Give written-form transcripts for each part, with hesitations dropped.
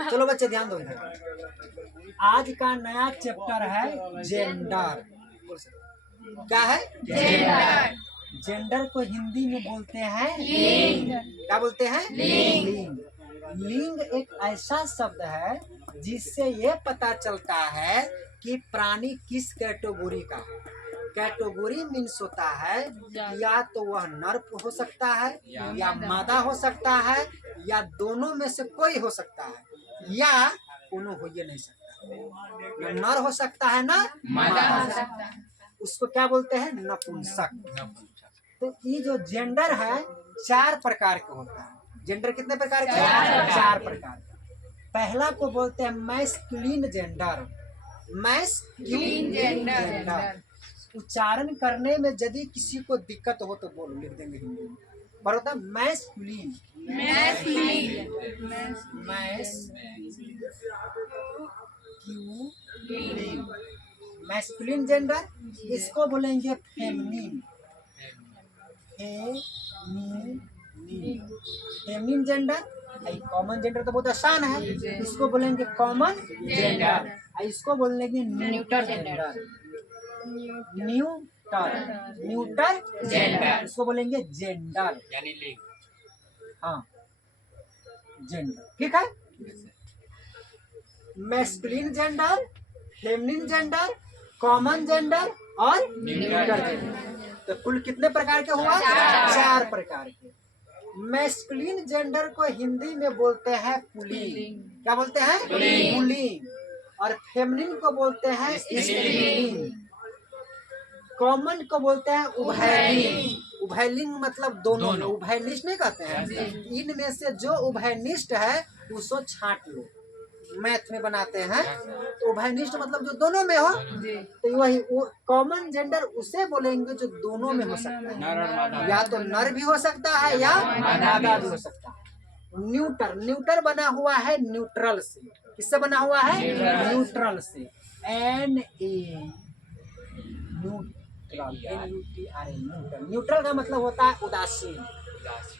चलो बच्चे ध्यान दो इधर। आज का नया चैप्टर है जेंडर। क्या है? जेंडर। जेंडर को हिंदी में बोलते हैं लिंग। क्या बोलते हैं? लिंग। लिंग एक ऐसा शब्द है जिससे ये पता चलता है कि प्राणी किस कैटेगरी का है। कैटेगरी मीन्स होता है या तो वह नर हो सकता है या मादा हो सकता है या दोनों में से कोई हो सकता है या दोनों हो ही नहीं सकता। न नर हो सकता है ना मादा हो सकता है। उसको क्या बोलते हैं? नपुंसक। तो ये जो जेंडर है 4 प्रकार के होता है। जेंडर कितने प्रकार के? 4 प्रकार के। पहला को बोलते हैं मैस्कुलिन जेंडर। मैस्कुलिन जेंडर उच्चारण करने में यदि किसी को दिक्कत हो तो बोलो, लिख देंगे हिंदी में। पर होता है मैस्कुलिन। Masculine gender. इसको बोलेंगे feminine. Feminine gender. Common gender तो बहुत आसान है, इसको बोलेंगे कॉमन जेंडर। इसको बोलेंगे न्यूटर जेंडर। Neuter gender. इसको बोलेंगे जेंडर यानी लिंग। हाँ जेंडर। ठीक है। Masculine gender, feminine gender, common gender और न्यूटर जेंडर। तो कुल कितने प्रकार के हुआ? 4 प्रकार के। मैस्कुलिन जेंडर को हिंदी में बोलते हैं पुल्लिंग। क्या बोलते हैं? पुल्लिंग। और फेमिनिन को बोलते हैं स्त्रीलिंग। कॉमन को बोलते हैं उभयलिंग। उभयलिंग मतलब दोनों में। उभयनिष्ठ नहीं कहते हैं। इनमें से जो उभयनिष्ठ है उसको छांट लो, मैथ में बनाते हैं तो उभयनिष्ठ मतलब जो दोनों में हो। तो वही कॉमन जेंडर उसे बोलेंगे जो दोनों में हो सकता है, या तो नर भी हो सकता है या मादा भी हो सकता है। न्यूटर, न्यूटर बना हुआ है न्यूट्रल से। किससे बना हुआ है? न्यूट्रल से। न्यूट्रल का मतलब होता है उदासीन।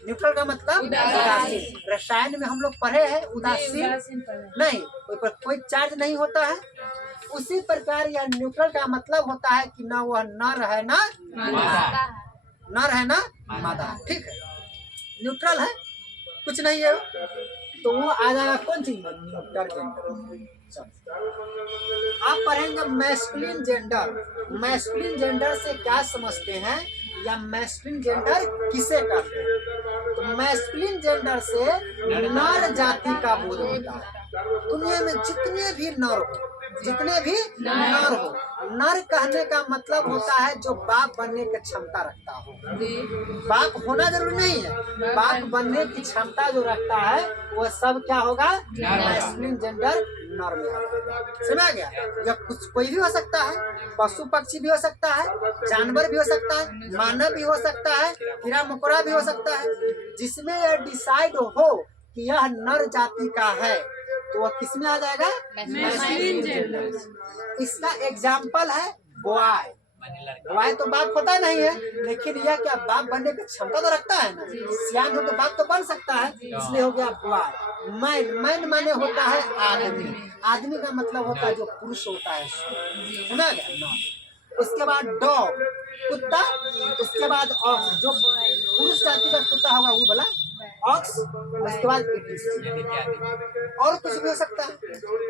न्यूट्रल का मतलब उदासीन। रसायन में हम लोग पढ़े हैं उदासीन नहीं, कोई पर कोई चार्ज नहीं होता है। उसी प्रकार यह न्यूट्रल का मतलब होता है कि ना वह नर है ना नर है ना मादा। ठीक है, न्यूट्रल है, कुछ नहीं है, तो वो आ जाएगा कौन चीज में? Neutral gender. आप पढ़ेंगे मैस्कुलिन जेंडर। मैस्कुलिन जेंडर से क्या समझते हैं या मैस्कुलिन जेंडर किसे कहते हैं? तो मैस्कुलिन जेंडर से नर जाति का बोध होता है। दुनिया में जितने भी नर हो, जितने भी नर हो, नर कहने का मतलब होता है जो बाप बनने की क्षमता रखता हो। बाप होना जरूरी नहीं है, बाप बनने की क्षमता जो रखता है वह सब क्या होगा? मैस्कुलिन जेंडर नर में आ जाएगा। समझ गया? या कुछ कोई भी हो सकता है, पशु पक्षी भी हो सकता है, जानवर भी हो सकता है, मानव भी हो सकता है, कीड़ा मकोड़ा भी हो सकता है। जिसमें यह डिसाइड हो कि यह नर जाति का है तो वह किस में आ जाएगा? Masculine gender. इसका एग्जाम्पल है बॉय। बॉय तो बाप होता नहीं है, लेकिन यह क्या बाप बनने की क्षमता तो रखता है ना। सियान हो तो बाप तो बन सकता है, इसलिए हो गया बॉय। मैन, मैन माने होता है आदमी। आदमी का मतलब होता है जो पुरुष होता है, समझ गया? उसके बाद डॉग कुत्ता, उसके बाद ऑक्स जो पुरुष जाति का कुत्ता होगा वो बोला ऑक्स, उसके बाद और कुछ भी हो सकता है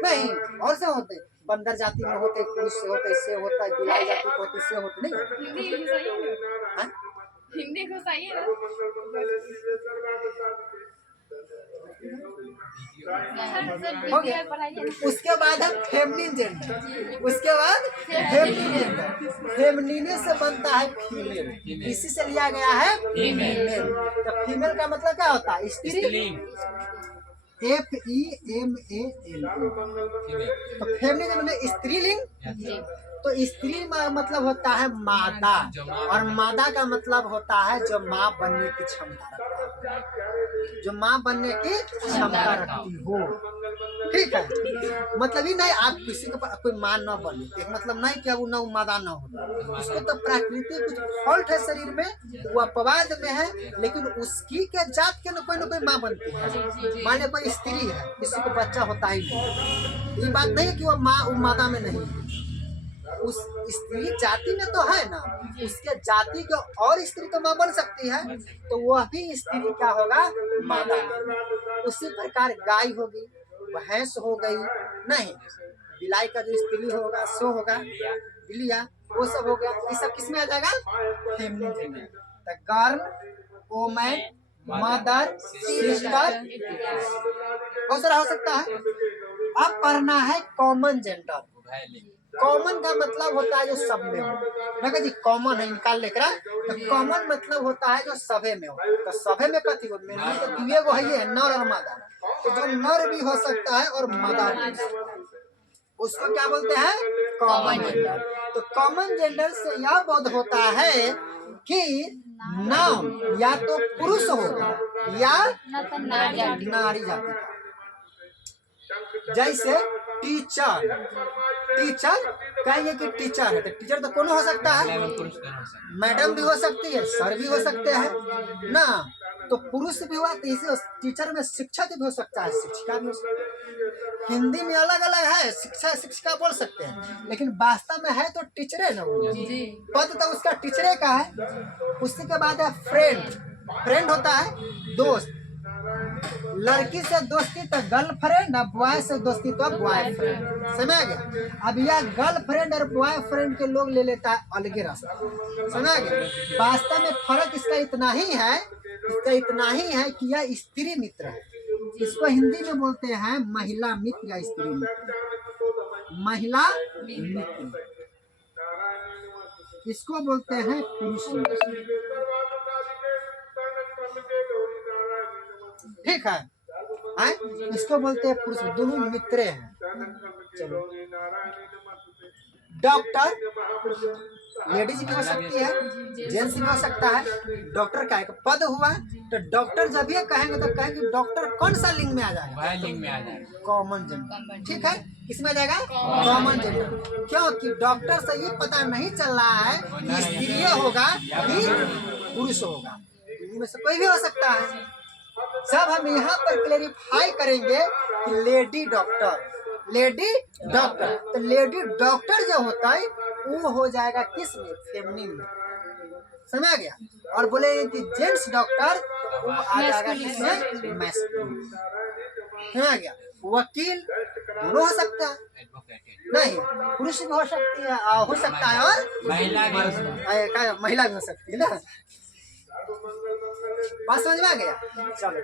नहीं। और से होते बंदर जाति में होते, पुरुष से होते, इससे होता है, बिलाई जाति को होते, इससे होते नहीं। हिंदी को सही है। हो गया। उसके बाद है फेमिनिन जेंडर। उसके बाद फेमिनिन जेंडर। फेमिनिन से बनता है फीमेल, इसी से लिया गया है फीमेल। तो फीमेल का मतलब क्या होता है? स्त्रीलिंग। FEMAL। तो फेमिनिन मतलब स्त्रीलिंग। तो स्त्री मतलब होता है मादा, और मादा का मतलब होता है जो माँ बनने की क्षमता रखता है। जो माँ बनने की क्षमता रखती हो। ठीक है, मतलब ही नहीं आप किसी के कोई माँ न बने, एक मतलब नहीं कि अब वो मादा न हो, उसको तो प्राकृतिक कुछ फॉल्ट है शरीर में, वो अपवाद में है, लेकिन उसकी के जात के न कोई माँ बनती है। मान लो कोई स्त्री है, किसी को बच्चा होता ही नहीं, ये बात नहीं है कि वो माँ वो मादा में नहीं है, उस स्त्री जाति में तो है ना, उसके जाति के और स्त्री तो माँ बन सकती है, तो वह भी स्त्री क्या होगा, मादा। उसी प्रकार गाय होगी, भैंस हो गई, नहीं बिलाई का जो स्त्री होगा सो होगा, बिलिया वो सब हो गया, ये सब किसमें आ जाएगा, फेमिनिन में। तो गर्ल, वोमन, मदर, सिस्टर, बहुत सारा हो सकता है। अब पढ़ना है कॉमन जेंडर। कॉमन का मतलब होता है जो सब में हो, मैं जी कॉमन है निकाल लेकर, तो कॉमन मतलब होता है जो सभे में हो। तो सभे में कथी हो, में तो दुए गो है नर और मादा, तो जो नर भी हो सकता है और मादा भी, उसको क्या बोलते हैं, कॉमन जेंडर। तो कॉमन जेंडर से यह बोध होता है कि नाम या तो पुरुष होगा या नारी जाति का। जैसे टीचर, टीचर कहेंगे कि टीचर है, तो टीचर तो कौन हो सकता है, मैडम भी हो सकती है, सर भी हो सकते हैं ना, तो पुरुष भी हुआ, तो इसे टीचर में शिक्षक भी हो सकता है, शिक्षिका भी हो सकती है। हिंदी में अलग अलग है, शिक्षा शिक्षिका बोल सकते हैं, लेकिन वास्तव में है तो टीचरे ना, वो पद तो उसका टीचरे का है। उसी के बाद है फ्रेंड, फ्रेंड होता है दोस्त, लड़की से दोस्ती तो गर्लफ्रेंड, और बॉय से दोस्ती तो बॉयफ्रेंड, समझ गया। अब यह गर्लफ्रेंड और बॉयफ्रेंड के लोग ले लेता है अलग रास्ता, समझ गया। वास्तव में फर्क इसका इतना ही है कि यह स्त्री मित्र है। इसको हिंदी में बोलते हैं महिला मित्र या स्त्री मित्र, महिला मित्र। इसको बोलते हैं पुरुष मित्र। ठीक है, इसको बोलते हैं पुरुष, दोनों मित्र हैं। चलो, डॉक्टर लेडीज भी हो सकती है, जेंट्स भी हो सकता है। डॉक्टर का एक पद हुआ, तो डॉक्टर जब ये कहेंगे तो कहेंगे डॉक्टर कौन सा लिंग में आ जाएगा, लिंग में आ जाएगा, कॉमन जेंडर। ठीक है, किसमें आ जाएगा, कॉमन जेंडर। क्योंकि डॉक्टर से ये पता नहीं चल रहा है कि स्त्री होगा कि पुरुष होगा, इनमें से कोई भी हो सकता है। सब हम यहाँ पर क्लेरिफाई करेंगे कि लेडी डॉक्टर, लेडी डॉक्टर, तो लेडी डॉक्टर जो होता है वो हो जाएगा किस में, फेमिनिन में, समझ गया। और बोले कि जेंट्स डॉक्टर वो आ जाएगा किसमें, मैस्कुलिन, समझ गया। वकील दोनों हो सकता है, नहीं पुरुष भी हो सकती है, हो सकता है, और महिला भी हो सकती है ना। बात समझ में आ गया, चलो।